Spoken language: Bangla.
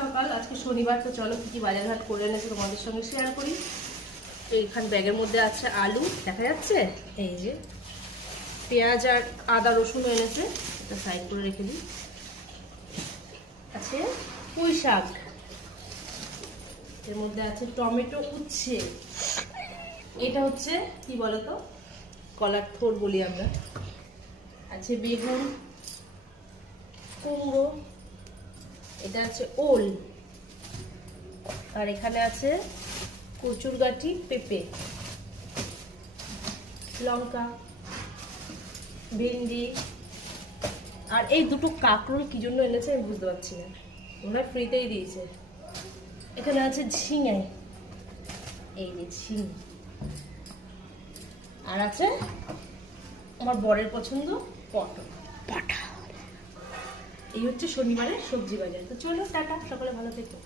সকাল, আজকে শনিবার। তো চলো কি কি বাজারঘাট করে এনেছে তোমাদের সঙ্গে শেয়ার করি। তো এইখানে ব্যাগের মধ্যে আছে আলু, দেখা যাচ্ছে, এই যে পেঁয়াজ আর আদা রসুন এনেছে, এটা সাইড করে রেখে দিই। আছে পুঁই শাক, এর মধ্যে আছে টমেটো, উচ্ছে, এটা হচ্ছে কি বলতো কলার থোর বলি আমরা, আছে বেগুন, কুমড়ো, এটা আছে ওল, আর এখানে আছে কচুর গাঠি, পেঁপে, লঙ্কা, ভেন্ডি, আর এই দুটো কাঁকরোল কি জন্য এনেছে আমি বুঝতে পারছি না, ওনার ফ্রিতেই দিয়েছে। এখানে আছে ঝিঙে, এই যে ঝিঙে, আর আছে আমার বরের পছন্দ পটল। এই হচ্ছে শনিবারের সবজি বাজার। তো চলো টাটা, সকালে ভালো থেকো।